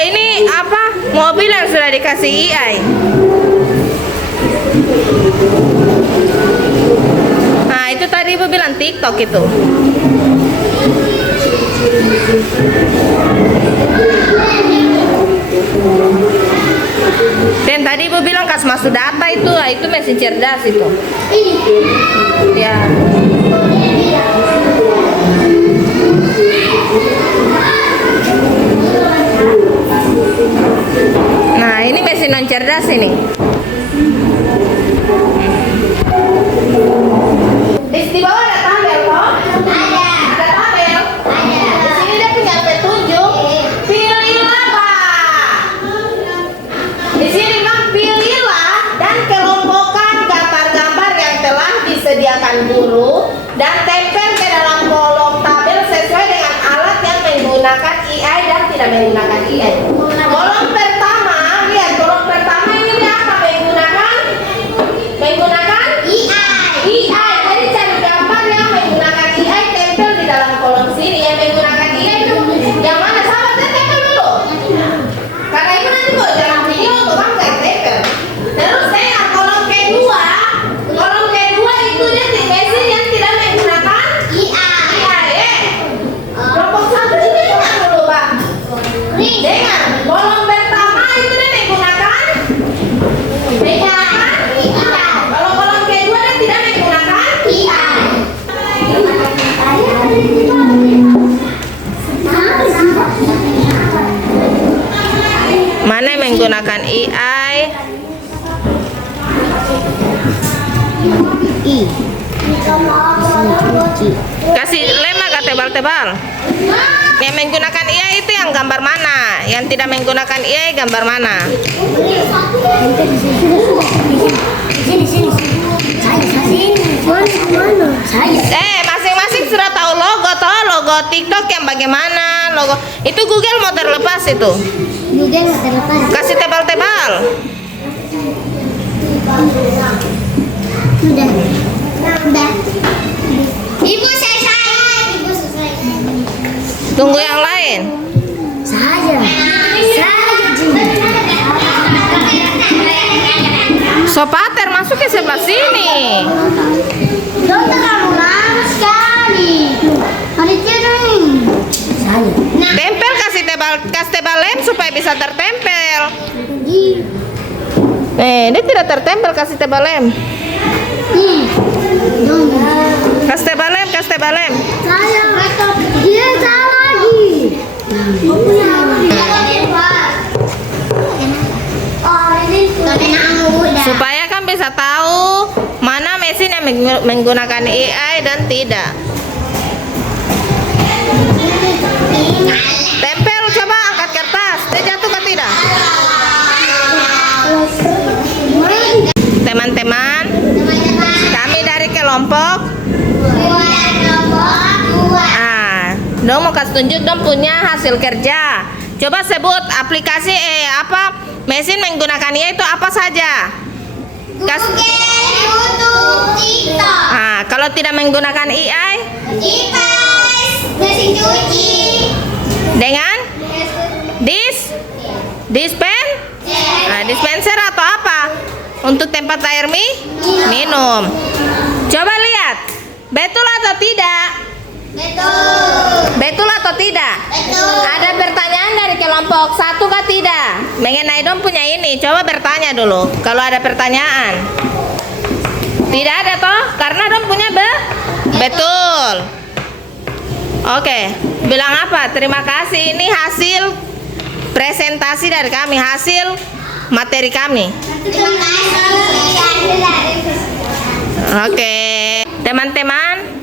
Ini apa? Mobil yang sudah dikasih AI. Nah, itu tadi Ibu bilang TikTok itu. Dan tadi Ibu bilang kas masuk data itu mesin cerdas itu. Ya. Nah, ini mesin non cerdas ini. Di bawah ada tabel toh? Ada tabel. Di sini dia punya petunjuk. Pilihlah Pak. Di sini Bang, pilihlah dan kelompokkan gambar-gambar yang telah disediakan guru dan tempel ke dalam kolom tabel sesuai dengan alat yang menggunakan AI dan tidak menggunakan AI. Kolom pertama, lihat kolom pertama ini dia apa menggunakan AI. Jadi cari gambar yang menggunakan AI, tempel di dalam kolom sini. Yang menggunakan AI itu yang mana? Sahabat, saya tempel dulu. Karena itu nanti mau dalam video untuk Bang saya tempel. Terus saya kolom kedua itu dia di mesin yang tidak menggunakan AI. Kelompok satu ini dengar dulu Bang. Dengar, kolom pertama itu dia menggunakan AI. Kalau kolom kedua dia tidak menggunakan AI. Mana yang menggunakan AI? Kasih lem agak tebal-tebal. Yang menggunakan AI itu yang gambar mana? Yang tidak menggunakan AI gambar mana? Masing-masing sudah tahu logo toh, logo TikTok yang bagaimana, logo itu Google mau terlepas itu. Kasih tebal-tebal. Udah. Ibu selesai. Tunggu yang lain. Saya. Sopater masuk ke sebelah sini. Don't terlalu lama sekali. Hari cermin. Tempel kasih tebal lem supaya bisa tertempel. Dia tidak tertempel, kasih tebal lem. Kasih tebal lem. Saya. Dia salah lagi. Supaya kan bisa tahu mana mesin yang menggunakan AI dan tidak. Tempel, coba angkat kertas. Dia jatuh ke tidak? Teman-teman, kami dari kelompok dong mau kasih tunjuk dong punya hasil kerja. Coba sebut aplikasi mesin menggunakan AI itu apa saja? YouTube, TikTok. Kalau tidak menggunakan AI? Kipas, mesin cuci. Dengan? Dispenser atau apa? Untuk tempat air minum. Coba lihat, betul atau tidak? Betul atau tidak? Betul. Ada pertanyaan dari kelompok 1 kah tidak? Mengenai dong punya ini, coba bertanya dulu. Kalau ada pertanyaan. Tidak ada toh? Karena dong punya betul. Oke, bilang apa? Terima kasih. Ini hasil presentasi dari kami, hasil materi kami. Terima kasih. Oke, teman-teman.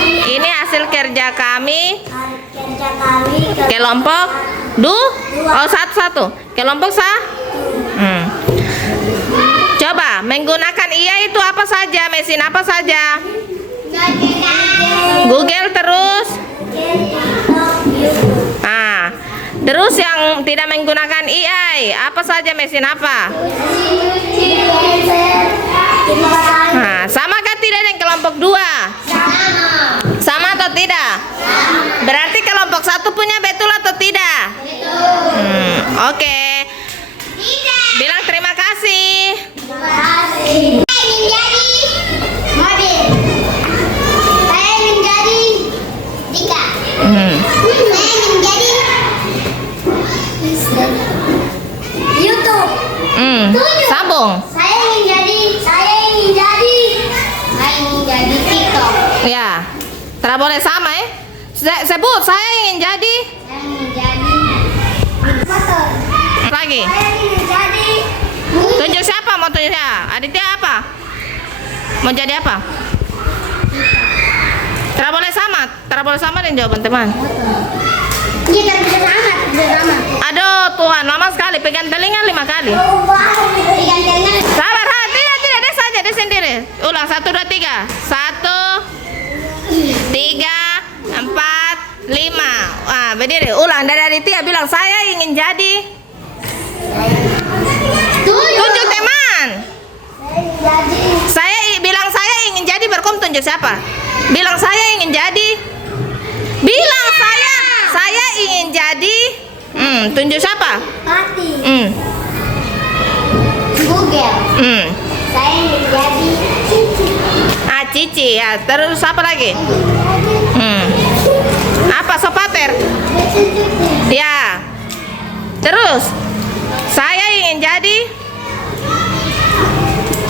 Ini Ini hasil kerja kami Kerja kami kelompok satu. Kelompok Coba menggunakan iya itu apa saja, mesin apa saja? Google terus. Terus yang tidak menggunakan AI apa saja, mesin apa? Samakah tidak dengan kelompok 2? Sama atau tidak? Berarti kelompok 1 punya betul atau tidak? Oke. Bilang terima kasih. Saya ingin jadi model. Saya ingin jadi Dika. Saya ingin jadi YouTube. Sambung. Saya ingin jadi TikTok. Ya. Tidak boleh sama ya. Sebut saya ingin jadi. Saya ingin jadi motor. Lagi. Saya ingin jadi Tunjuk siapa mau tunjuk siapa? Aditya apa? Mau jadi apa? Tidak boleh sama dengan jawaban teman. Kita bisa sama. Aduh Tuhan, lama sekali. Pegang telinga 5 kali. Ikan telinga. Sabar, tidak, dia saja, dia sendiri. Ulang, 1, 2, 3. 1, 3, 4, 5. Berdiri, ulang. Dari Aditya bilang, saya ingin jadi. Tunjuk teman. Bilang saya ingin jadi, berkom tunjuk siapa? Bilang saya ingin jadi. Bilang saya ingin jadi. Tunjuk siapa? Mati. Google. Saya ingin jadi Cici ya. Terus apa lagi? Apa Sopater? Ya. Terus saya ingin jadi.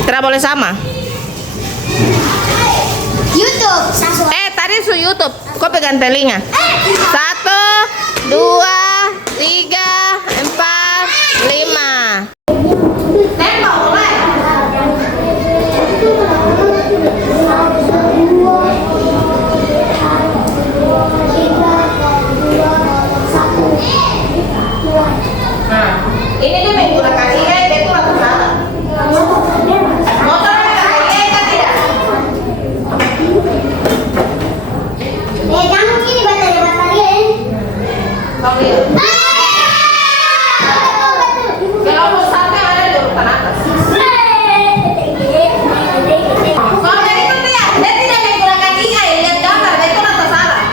Tidak boleh sama. YouTube. Tadi YouTube. Kau pegang telinga. 1, 2, 3, 4, 5. Tembak mulai. Ini dia menggunakan AI, betul atau salah? Motornya AI kan tidak? Kamu ini baterai. Kau lihat. Kelompok 1 yang ada di urutan atas. Soalnya itu dia tidak menggunakan AI, lihat gambar, betul atau salah?